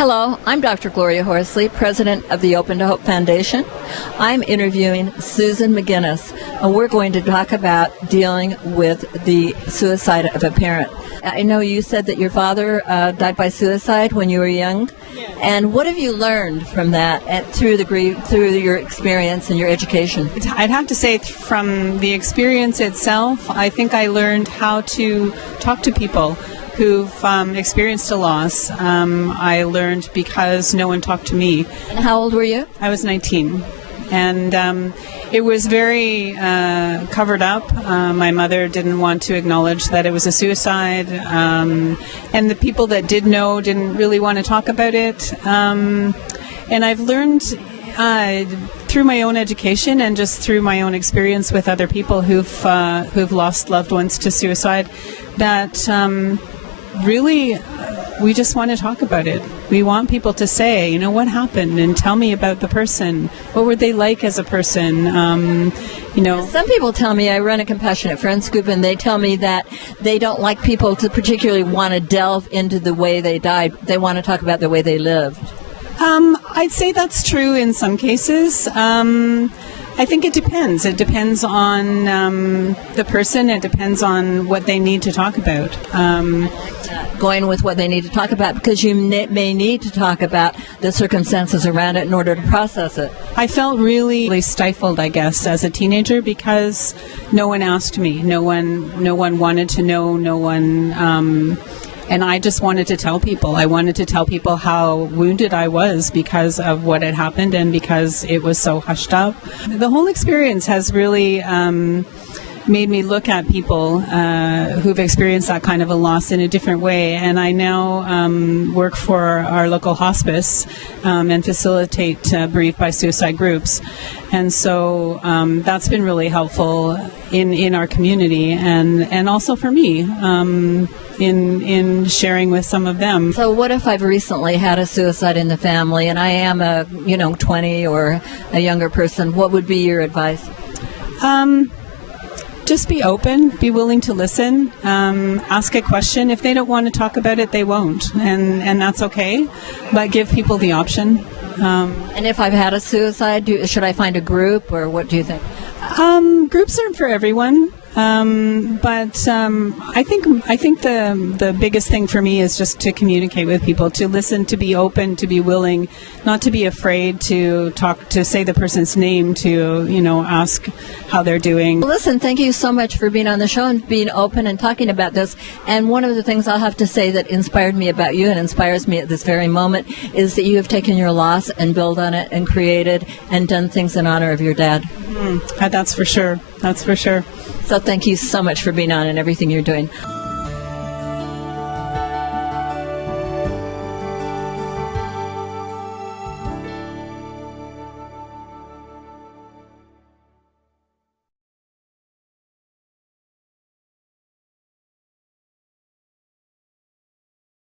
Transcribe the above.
Hello, I'm Dr. Gloria Horsley, president of the Open to Hope Foundation. I'm interviewing Susan McGinnis, and we're going to talk about dealing with the suicide of a parent. I know you said that your father died by suicide when you were young. Yes. And what have you learned from that through your experience and your education? I'd have to say from the experience itself, I think I learned how to talk to people who've experienced a loss. I learned because no one talked to me. And how old were you? I was 19. And it was very covered up. My mother didn't want to acknowledge that it was a suicide. And the people that did know didn't really want to talk about it. And I've learned through my own education and just through my own experience with other people who've lost loved ones to suicide that really we just want to talk about it. We want people to say, what happened, and tell me about the person. What were they like as a person? Some people tell me, I run a compassionate friends group, and they tell me that they don't like people to particularly want to delve into the way they died. They want to talk about the way they lived. I'd say that's true in some cases. I think it depends. It depends on the person. It depends on what they need to talk about. Going with what they need to talk about, because you may need to talk about the circumstances around it in order to process it. I felt really stifled, I guess, as a teenager because no one asked me. No one wanted to know. No one. And I just wanted to tell people. I wanted to tell people how wounded I was because of what had happened and because it was so hushed up. The whole experience has really made me look at people who've experienced that kind of a loss in a different way. And I now work for our local hospice and facilitate bereaved by suicide groups. And so that's been really helpful in our community and also for me in sharing with some of them. So what if I've recently had a suicide in the family and I am a 20 or a younger person? What would be your advice? Just be open, be willing to listen, ask a question. If they don't want to talk about it, they won't, and that's okay, but give people the option. And if I've had a suicide, should I find a group, or what do you think? Groups aren't for everyone. But I think the biggest thing for me is just to communicate with people, to listen, to be open, to be willing, not to be afraid to talk, to say the person's name, to ask how they're doing. Listen, thank you so much for being on the show and being open and talking about this. And one of the things I'll have to say that inspired me about you and inspires me at this very moment is that you have taken your loss and built on it and created and done things in honor of your dad. That's for sure. That's for sure. So thank you so much for being on and everything you're doing.